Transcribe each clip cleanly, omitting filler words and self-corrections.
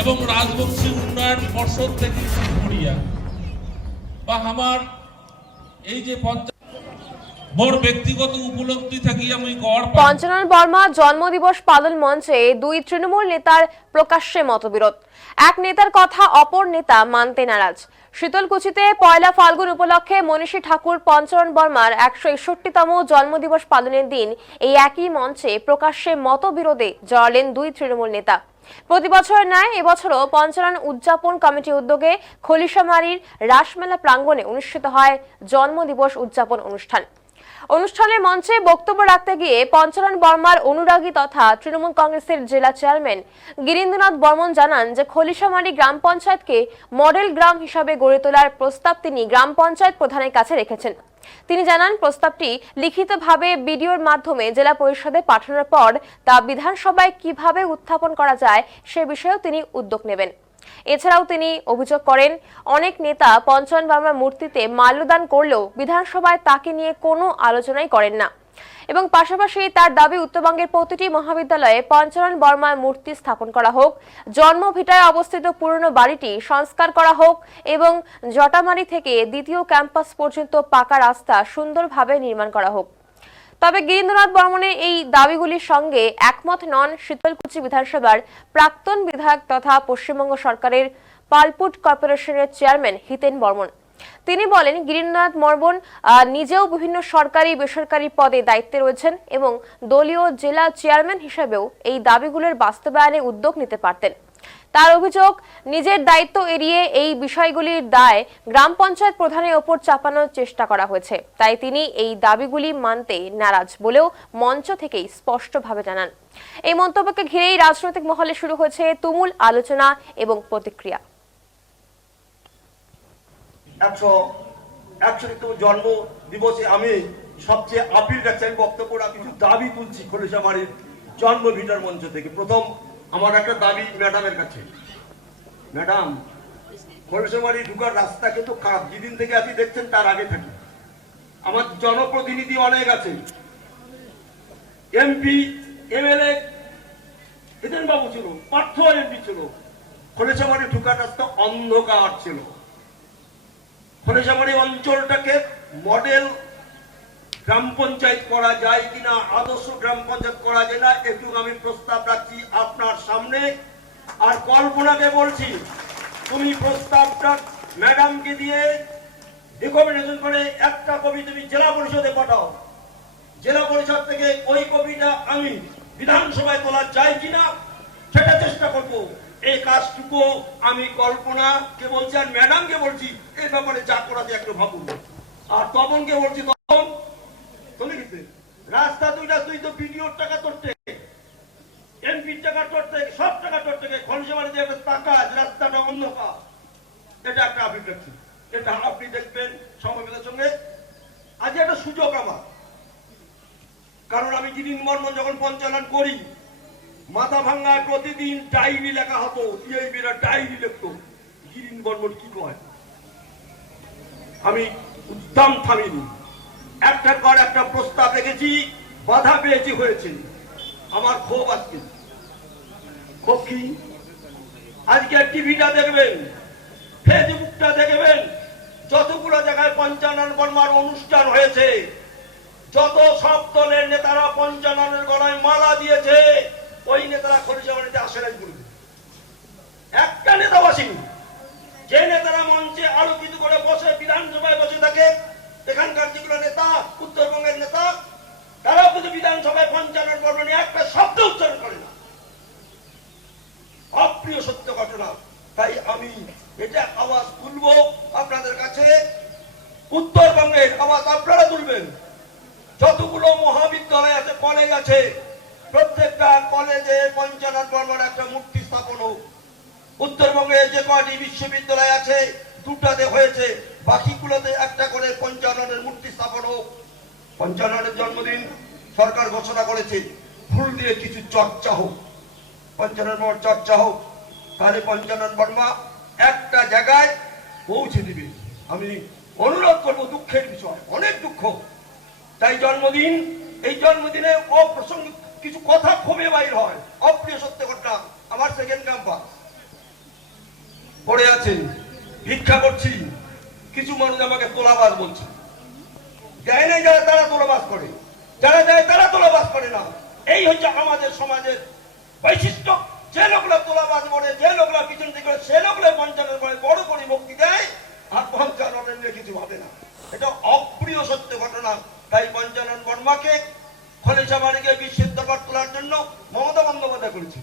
এবং রাজবংশী উন্নয়ন পর্ষদ থেকে ত্রিপুরিয়া বা আমার এই যে মোর ব্যক্তিগত উপলব্ধি থাকি আমি পঞ্চানন বর্মা জন্মদিবস পালন মঞ্চে দুই তৃণমূল নেতার প্রকাশ্যে মতবিরোধ। এক নেতার কথা অপর নেতা মানতে নারাজ। শীতলকুচিতে পয়লা ফাল্গুন উপলক্ষে মনীষী ঠাকুর পঞ্চানন বর্মার 161তম জন্মদিবস পালনের দিন এই একই মঞ্চে প্রকাশ্যে মতবিরোধে জড়ালেন দুই তৃণমূল নেতা। প্রতি বছরের ন্যায় এবছরও পঞ্চানন উদযাপন কমিটির উদ্যোগে খলিশামারীর রাসমেলা প্রাঙ্গণে অনুষ্ঠিত হয় জন্মদিবস উদযাপন অনুষ্ঠান। অনুষ্ঠানের মঞ্চে বক্তব্য রাখতে গিয়ে পঞ্চানন বর্মার অনুরাগী তথা তৃণমূল কংগ্রেসের জেলা চেয়ারম্যান গিরীন্দ্রনাথ বর্মন জানান যে খলিশামারী গ্রাম পঞ্চায়েতকে মডেল গ্রাম হিসাবে গড়ে তোলার প্রস্তাব তিনি গ্রাম পঞ্চায়েত প্রধানের কাছে রেখেছেন। তিনি জানান প্রস্তাবটি লিখিতভাবে বিডিওর মাধ্যমে জেলা পরিষদে পাঠানোর পর তা বিধানসভায় কিভাবে উত্থাপন করা যায় সে বিষয়েও তিনি উদ্যোগ নেবেন। এছাড়াও তিনি অভিযোগ করেন অনেক নেতা পঞ্চানন বর্মার মূর্তিতে মাল্যদান করলেও বিধানসভায় তাকে নিয়ে কোনো আলোচনাই করেন না এবং পাশাপাশি তার দাবি উত্তরবঙ্গের প্রতিটি মহাবিদ্যালয়ে পঞ্চানন বর্মার মূর্তি স্থাপন করা হোক, জন্মভিটায় অবস্থিত পুরনো বাড়িটি সংস্কার করা হোক এবং জটামারি থেকে দ্বিতীয় ক্যাম্পাস পর্যন্ত পাকা রাস্তা সুন্দরভাবে নির্মাণ করা হোক। তবে গিরীন্দ্রনাথ বর্মনের এই দাবিগুলির সঙ্গে একমত নন শীতলকুচি বিধানসভার প্রাক্তন বিধায়ক তথা পশ্চিমবঙ্গ সরকারের পালপুট কর্পোরেশনের চেয়ারম্যান হিতেন বর্মন। তিনি বলেন গিরীন্দ্রনাথ বর্মন নিজেও বিভিন্ন সরকারি বেসরকারি পদে দায়িত্বে রয়েছেন এবং দলীয় জেলা চেয়ারম্যান হিসেবেও এই দাবিগুলোর বাস্তবায়নে উদ্যোগ নিতে পারতেন। তার অভিযোগ নিজের দায়িত্ব এড়িয়ে এই বিষয়গুলির দায় গ্রাম পঞ্চায়েত প্রধানের ওপর চাপানোর চেষ্টা করা হয়েছে, তাই তিনি এই দাবিগুলি মানতে নারাজ বলেও মঞ্চ থেকেই স্পষ্টভাবে জানান। এই মন্তব্যকে ঘিরেই রাজনৈতিক মহলে শুরু হয়েছে তুমুল আলোচনা এবং প্রতিক্রিয়া। 161তম জন্ম দিবসে আমি সবচেয়ে আপিল রাখছি, আমি বক্তব্য কিছু দাবি তুলছি খলিশামারীর জন্ম ভিটার মঞ্চ থেকে। প্রথম আমার একটা দাবি ম্যাডামের কাছে, ম্যাডাম খলিশামারী ঢুকার রাস্তা কিন্তু খারাপ, যেদিন থেকে আপনি দেখছেন তার আগে থাকি। আমার জনপ্রতিনিধি অনেক আছে, এমপি এমএলএ হিতেন বাবু ছিল, পার্থ এমপি ছিল। খলিশামারী ঢুকার রাস্তা অন্ধকার ছিল। খলিশামারী অঞ্চলটাকে মডেল গ্রাম পঞ্চায়েত করা যায় কিনা, আদর্শ গ্রাম পঞ্চায়েত করা যায় না, একটু আমি প্রস্তাব রাখছি আপনার সামনে। আর কল্পনাকে বলছি, তুমি প্রস্তাবটা ম্যাডামকে দিয়ে রিকমেন্ডেশন করে একটা কপি তুমি জেলা পরিষদে পাঠাও। জেলা পরিষদ থেকে ওই কপিটা আমি বিধানসভায় তোলা যায় কিনা সেটা চেষ্টা করব। এই কাজটুকু আমি কল্পনাকে বলছি আর ম্যাডামকে বলছি, এই ব্যাপারে যা করাতে একটু ভাবুন। আর তপনকে বলছি, তপন রাস্তা দুইটা তুই তো বিডিওর টাকা তোর থেকে, এমপির টাকা তোর থেকে, সব টাকা তোর থেকে, খলিশামারীতে একটা টাকা রাস্তাটা অন্ধকার, এটা একটা আপিল রাখছি। এটা আপনি দেখবেন সমবেতার সঙ্গে। আজ একটা সুযোগ আমার, কারণ আমি গিরীন বর্মন যখন পঞ্চানন করি মাথা ভাঙ্গায় প্রতিদিন ডায়েরি লেখা হতো, টিআইবিরা ডায়েরি লিখতো গিরীন বর্মন কি কয়। আমি উদ্যম থামিনি, একটা পর একটা প্রস্তাব রেখেছি, বাধা পেয়েছি, হয়েছে। আমার ক্ষোভ আজকে, ক্ষোভ কি আজকে টিভিটা দেখবেন, ফেসবুকটা দেখবেন, যতগুলো জায়গায় পঞ্চানন বর্মার অনুষ্ঠান হয়েছে, যত সব দলের নেতারা পঞ্চাননের গলায় মালা দিয়েছে, ওই নেতারা খলিশামারীতে আসে নাই বলবে। একটা নেতা আসেনি। যে নেতারা মঞ্চে আলোকিত করে বসে, বিধানসভায় বসে থাকে, এখানকার যেগুলো নেতা, উত্তরবঙ্গের নেতা, তারাও কিন্তু বিধানসভায় পঞ্চানন বর্মা নিয়ে একটা শব্দ উচ্চারণ করে না। অপ্রিয় সত্য ঘটনা। তাই আমি এটা আওয়াজ তুলবো আপনাদের কাছে, উত্তরবঙ্গের আওয়াজ আপনারা তুলবেন। যতগুলো মহাবিদ্যালয় আছে, কলেজ আছে, প্রত্যেকটা কলেজে পঞ্চানন বর্মার একটা মূর্তি স্থাপন হোক। উত্তরবঙ্গে যে কয়টি বিশ্ববিদ্যালয় আছে, দুটাতে হয়েছে, বাকিগুলোতে একটা করে পঞ্চাননের মূর্তি স্থাপন হোক। পঞ্চাননের জন্মদিন সরকার ঘোষণা করেছে, ফুল দিয়ে কিছু চর্চা হোক, পঞ্চানন বর্মার চর্চা হোক, তাহলে পঞ্চানন বর্মা একটা জায়গায় পৌঁছে দিবে। আমি অনুরোধ করবো, দুঃখের বিষয়, অনেক দুঃখ। তাই জন্মদিন, এই জন্মদিনে অপ্রাসঙ্গিক কিছু কথা ক্ষোভে বাইর হয়, অপ্রিয় সত্য ঘটনা। আমার সেকেন্ড ক্যাম্পাস পড়ে আছে, ভিক্ষা করছি, কিছু মানুষ আমাকে তোলাবাজ বলছে। দেয় নাই যারা তারা তোলাবাজ করে, যারা দেয় তারা তোলাবাজ করে না। এই হচ্ছে আমাদের সমাজের বৈশিষ্ট্য। যে লোকরা তোলাবাজ বলে, যে লোকরা পিছন দিকে সে লোকরা পঞ্চানন করে বড় করে মুক্তি দেয়, আর পঞ্চাননের নিয়ে কিছু ভাবে না। এটা অপ্রিয় সত্য ঘটনা। তাই পঞ্চানন বর্মাকে খলিশাবাড়িকে বিশ্বের দরবার তোলার জন্য মমতা বন্দ্যোপাধ্যায় করেছে।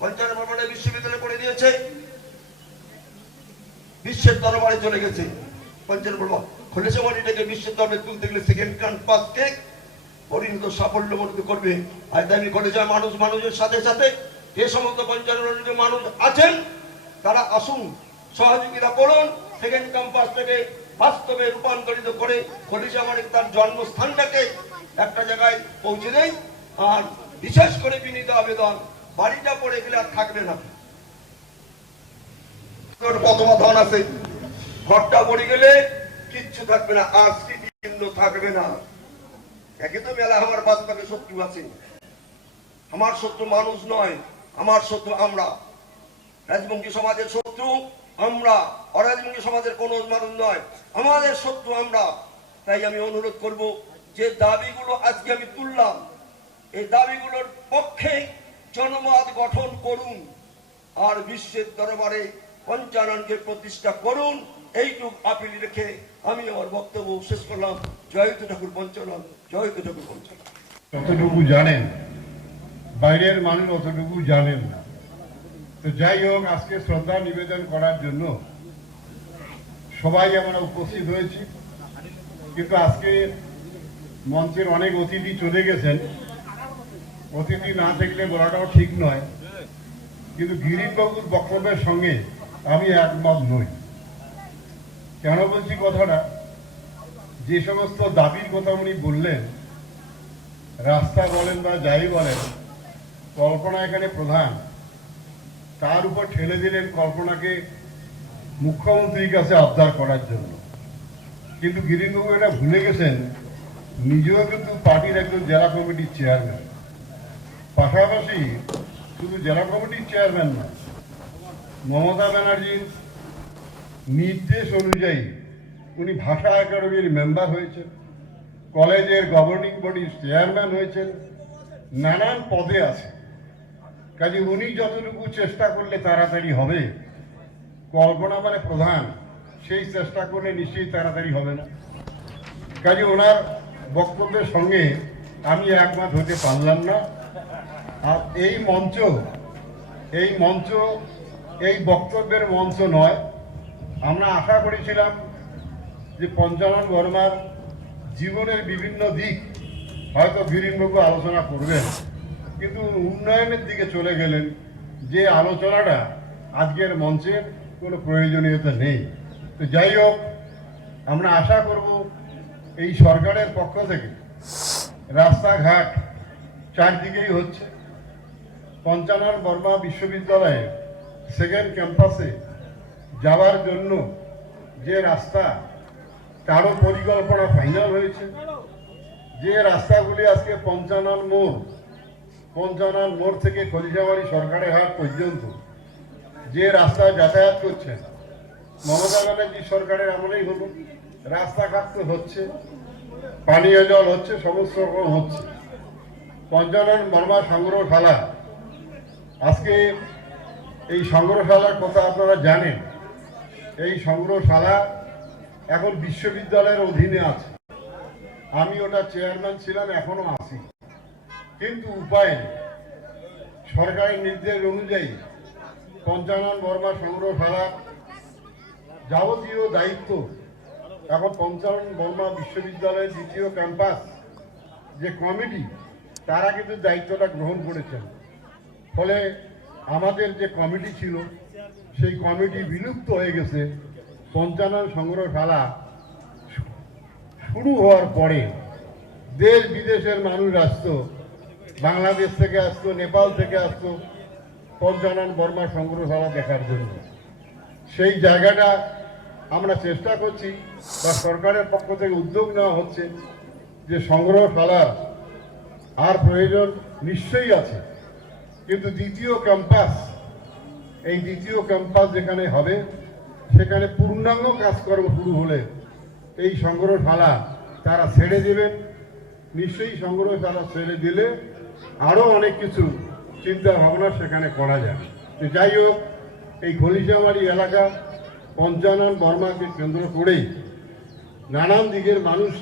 পঞ্চানন বর্মাকে বিশ্ববিদ্যালয়ে পড়ে দিয়েছে, বিশ্বের দরবারে চলে গেছে। পঞ্চানন বর্মা খলিশাবাড়িটাকে বিশ্বের দরবারে তুলতে গেলে সেকেন্ড ক্যাম্পাসকে পরিণত সাফল্য মনোনীত করবে। আর আমি খলিশা মানুষের সাথে সাথে যে সমস্ত পঞ্চাননের মানুষ আছেন তারা আসুন, সহযোগিতা করুন, সেকেন্ড ক্যাম্পাসটাকে বাস্তবে রূপান্তরিত করে খলিশাবাড়ি তার জন্মস্থানটাকে একটা জায়গায় পৌঁছে দেয়। আর বিশেষ করে বিনীত আবেদন, বাড়িটা পড়ে গেলে আর থাকবে না। প্রথম ধন আছে, ঘরটা পড়ে গেলে কিচ্ছু থাকবে না, আর স্মৃতিচিহ্ন থাকবে না। একে তো মেলা আমার বাস্তবে শত্রু আছে। আমার শত্রু মানুষ নয়, আমার শত্রু আমরা। রাজবংশী সমাজের শত্রু আমরা, অরাজবংশী সমাজের কোন মানুষ নয়, আমাদের শত্রু আমরা। তাই আমি অনুরোধ করব, যে দাবিগুলো আজকে আমি তুললাম, এই দাবিগুলোর পক্ষে জনমত গঠন করুন, আর বিশ্বের দরবারে পঞ্চাননকে প্রতিষ্ঠা করুন। এইটুক আপিল রেখে আমি আমার বক্তব্য শেষ করলাম। জয়তু ঠাকুর পঞ্চানন, জয়তু ঠাকুর পঞ্চানন। যতটুকু জানেন, বাইরের মানুষ অতটুকু জানেন না। তো যাই হোক, আজকে শ্রদ্ধা নিবেদন করার জন্য সবাই আমরা উপস্থিত হয়েছি। কিন্তু আজকে মঞ্চের অনেক অতিথি চলে গেছেন, অতিথি না থাকলে বলাটাও ঠিক নয়। কিন্তু গিরিশবাবুর বক্তব্যের সঙ্গে আমি একমত নই। কেন বলছি কথাটা, যে সমস্ত দাবির কথা উনি বললেন, রাস্তা বলেন বা যাই বলেন, কল্পনা এখানে প্রধান, তার উপর ঠেলে দিলেন কল্পনাকে মুখ্যমন্ত্রীর কাছে আবদার করার জন্য। কিন্তু গিরিশবাবু এটা ভুলে গেছেন, নিজেও কিন্তু পার্টির একজন জেলা কমিটির চেয়ারম্যান, পাশাপাশি শুধু জেলা কমিটির চেয়ারম্যান না, মমতা ব্যানার্জির নির্দেশ অনুযায়ী উনি ভাষা একাডেমির মেম্বার হয়েছেন, কলেজের গভর্নিং বডির চেয়ারম্যান হয়েছেন, নানান পদে আছে। কাজে উনি যতটুকু চেষ্টা করলে তাড়াতাড়ি হবে, কল্পনা মানে প্রধান, সেই চেষ্টা করলে নিশ্চয়ই তাড়াতাড়ি হবে না। কাজে ওনার বক্তব্যের সঙ্গে আমি একমত হতে পারলাম না। আর এই মঞ্চ এই বক্তব্যের মঞ্চ নয়। আমরা আশা করেছিলাম যে পঞ্চানন বর্মার জীবনের বিভিন্ন দিক হয়তো গিরিশবাবু আলোচনা করবেন, কিন্তু উন্নয়নের দিকে চলে গেলেন, যে আলোচনাটা আজকের মঞ্চের কোনো প্রয়োজনীয়তা নেই। তো যাই হোক, আমরা আশা করব এই সরকারের পক্ষ থেকে রাস্তাঘাট চারদিকেই হচ্ছে। পঞ্চানন বর্মা বিশ্ববিদ্যালয়ে সেকেন্ড ক্যাম্পাসে যাওয়ার জন্য যে রাস্তা, তারও পরিকল্পনা ফাইনাল হয়েছে। যে রাস্তাগুলি আজকে পঞ্চানন মোড় থেকে খলিশাবাড়ি সরকারি হাট পর্যন্ত যে রাস্তায় যাতায়াত করছেন, মমতা ব্যানার্জি সরকারের আমলেই হলো। রাস্তাঘাট তো হচ্ছে, পানীয় জল হচ্ছে, সমস্ত রকম হচ্ছে। পঞ্চানন বর্মা সংগ্রহশালা, আজকে এই সংগ্রহশালার কথা আপনারা জানেন। এই সংগ্রহশালা এখন বিশ্ববিদ্যালয়ের অধীনে আছে। আমি ওটা চেয়ারম্যান ছিলাম, এখনো আছি। কিন্তু উপায় নেই, সরকারের নির্দেশ অনুযায়ী পঞ্চানন বর্মা সংগ্রহশালা যাবতীয় দায়িত্ব এখন পঞ্চানন বর্মা বিশ্ববিদ্যালয়ের দ্বিতীয় ক্যাম্পাস যে কমিটি, তারা কিন্তু দায়িত্বটা গ্রহণ করেছেন। ফলে আমাদের যে কমিটি ছিল, সেই কমিটি বিলুপ্ত হয়ে গেছে। পঞ্চানন সংগ্রহশালা শুরু হওয়ার পরে দেশ বিদেশের মানুষ আসতো, বাংলাদেশ থেকে আসতো, নেপাল থেকে আসতো পঞ্চানন বর্মা সংগ্রহশালা দেখার জন্য। সেই জায়গাটা আমরা চেষ্টা করছি, বা সরকারের পক্ষ থেকে উদ্যোগ নেওয়া হচ্ছে, যে সংগ্রহশালার আর প্রয়োজন নিশ্চয়ই আছে, কিন্তু দ্বিতীয় ক্যাম্পাস এই দ্বিতীয় ক্যাম্পাস যেখানে হবে সেখানে পূর্ণাঙ্গ কাজকর্ম শুরু হলে এই সংগ্রহশালা তারা ছেড়ে দেবেন। নিশ্চয়ই সংগ্রহশালা ছেড়ে দিলে আরও অনেক কিছু চিন্তা ভাবনা সেখানে করা যায়। তো যাই হোক, এই খলিশামারি এলাকা পঞ্চানন বর্মাকে কেন্দ্র করেই নানান দিকের মানুষ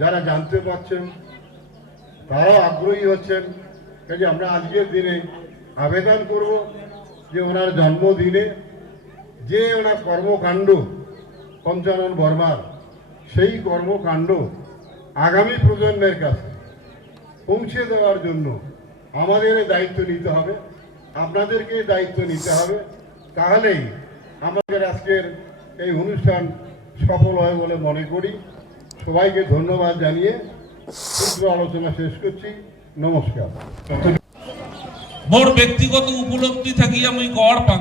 যারা জানতে পারছেন তারাও আগ্রহী হচ্ছেন। কাজে আমরা আজকের দিনে আবেদন করব যে ওনার জন্মদিনে যে ওনার কর্মকাণ্ড পঞ্চানন বর্মার, সেই কর্মকাণ্ড আগামী প্রজন্মের কাছে পৌঁছে দেওয়ার জন্য আমাদের দায়িত্ব নিতে হবে, আপনাদেরকে দায়িত্ব নিতে হবে। তাহলেই আমাদের আজকের এই অনুষ্ঠান সফল হয় বলে মনে করি। সবাইকে ধন্যবাদ জানিয়ে ক্ষুদ্র আলোচনা শেষ করছি। নমস্কার। মোর ব্যক্তিগত উপলব্ধি থাকি আমি গড় পাং